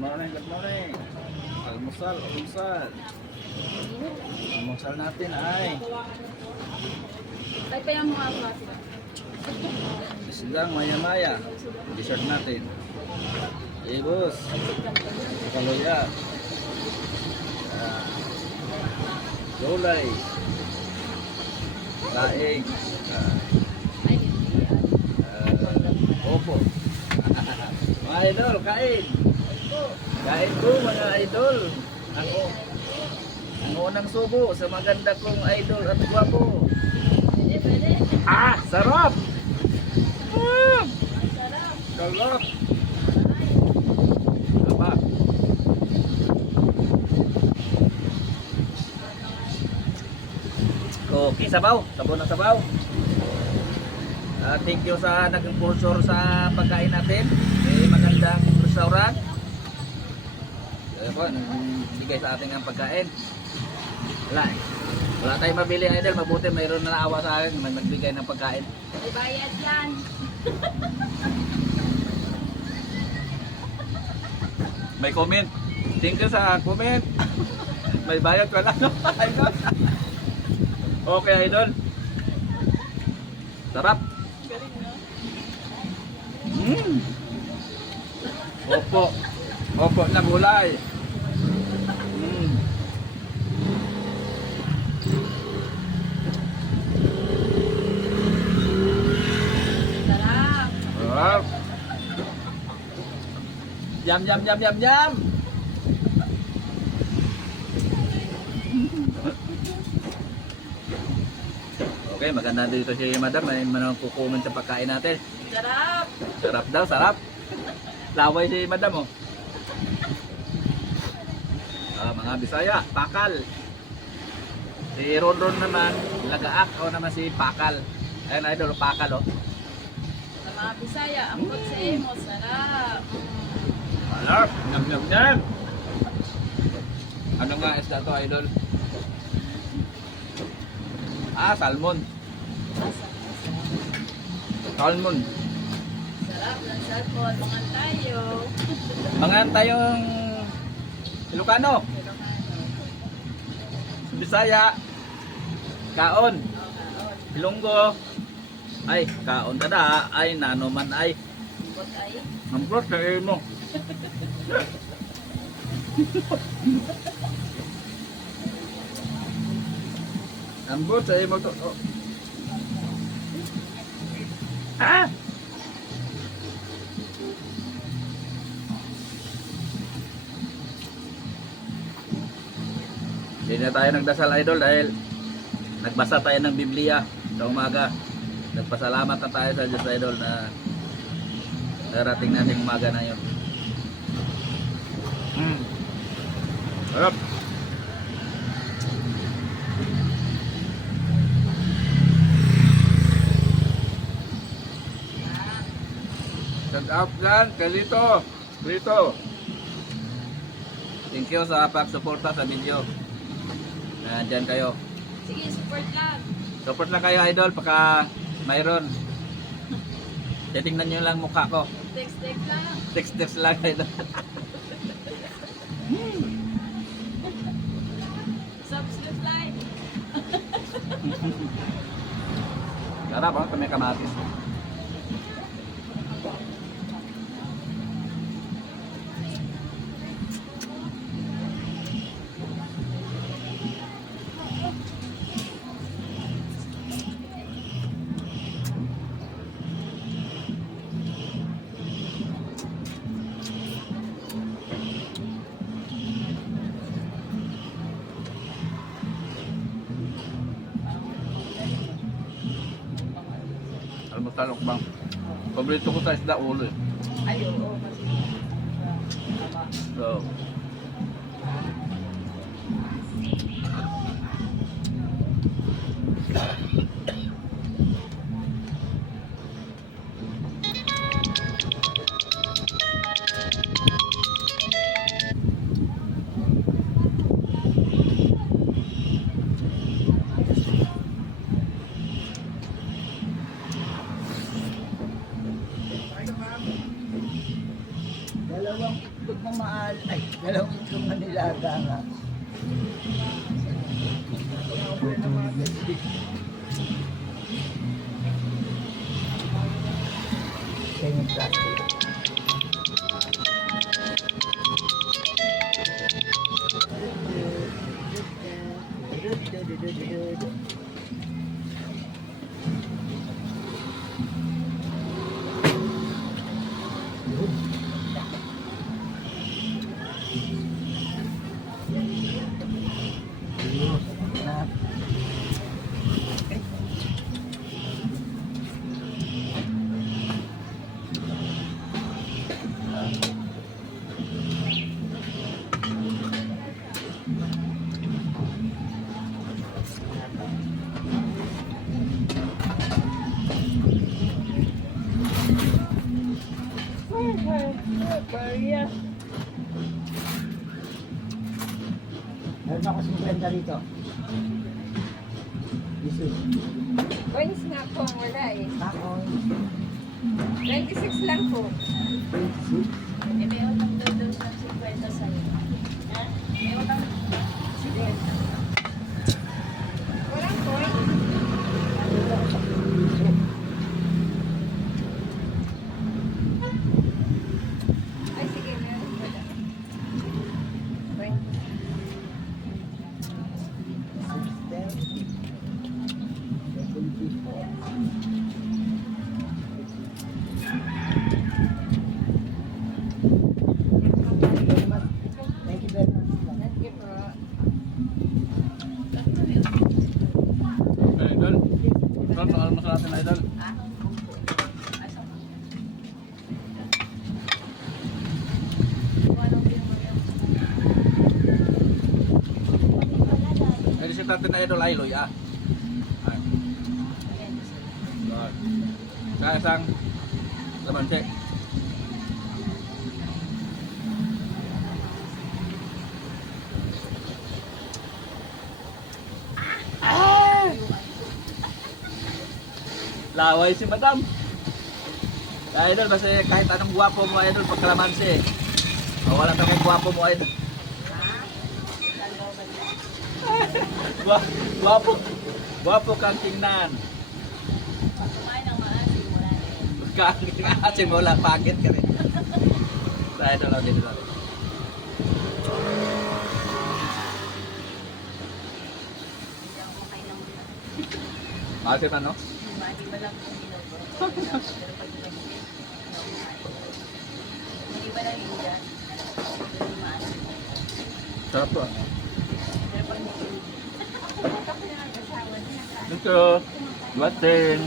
morning, good morning. Almusal, almusal. Almusal natin ay Ay, kaya mga klase ka. islang maya-maya. Dessert natin. Ibus, kaluya. Gulay. Laing. Ay, hindi yan. Opo. Mga idol, kain. Kain po mga idol. Ako. Ang unang subo sa maganda kong idol at gwapo. Pwede, pwede. Ah, sarap! Ah, Ang sarap. sarap! Ay, Apa? Okay, sabaw. Sabaw na sabaw. Thank you sa nag-sponsor sa pagkain natin. May magandang restaurant. Ayun po, bigay sa atin ang pagkain. Wala eh. Wala tayong mabili idol. Mabuti mayroon na naawa sa akin. May magbigay ng pagkain. may bayad yan. May comment. Thank you sa comment. May bayad ka lang. Idol. Okay idol. Sarap. Galing, no? Opo. Opo na gulay. Sarap. Sarap. Yum yum yum yum yum. Okay, maganda dito si Madam. May manong-comment sa pagkain natin. Sarap. Sarap daw, sarap. Laway si Madam oh. Mga Bisaya, Pakal. Si Ron naman, Lagaak o naman si Pakal. Ayun idol, Pakal oh. Sa mga Bisaya, ang kutsa mo, sarap. Sarap, nyam nyam nyam. Ano nga isda to idol? Salmon. Salmon. Sarap ng salmon. Mga tayo. Mga tayong Ilocano, Bisaya, Kaon, Ilonggo, ay Kaon tada, ay nano man ay. Bot ay. Amprot sa mo. Ambot sa imo to. Oh. Ah! Hindi na tayo nagdasal idol dahil nagbasa tayo ng Biblia sa umaga. Nagpasalamat na tayo sa Diyos idol na darating natin umaga na yun. Sarap! Shout out dyan, Kalito! Kalito! Thank you sa pag-suporta sa video. Nandyan kayo. Sige, support lang. Support lang kayo idol, pagka mayroon. Titingnan nyo lang mukha ko. Text lang. Text lang idol. Subscribe like. Sarap oh, may kamatis. Almusal bang. Paborito ko sa isda ulo eh. Ay, oo. Kasi So, Dalawang itlog na maal. Ay, dalawang itlog na nilaga nga. Semi plastic. Meron ako 50 rito. This is Coins nga po ang wala eh. ako. 26 lang po. 26. Eh, may utang doon ng 50 sa'yo. Ha? May utang 50. Walang coin? Ay, sige. Meron wala. Coin. 'Thank you very much. Sige po. Idol. Idol, pakal mo sa atin, Idol. Ah? Ay, di si natin na Idol, Iloy, ah. Ay. Rồi. Sa isang lamansi. Laway si Madam. Idol, kasi kahit anong gwapo mo, Idol, pag kalamansi. Wala ka kay gwapo mo, Idol. Gwapo. Gwapo kang tingnan. Kumain ng maasin mo na eh. Kasi wala, pagit ka rin. Sa Idol, okay, dito. Hindi ako kain ng ulam. Bakit ano? Mati ba lang kung ginagawa? Pero pag ginagawa, hindi ba lang yun dyan? Pero maasin. Sarap to, ah. Pero pag hindi. Ako na yung asawa niya. Dito. Duwating.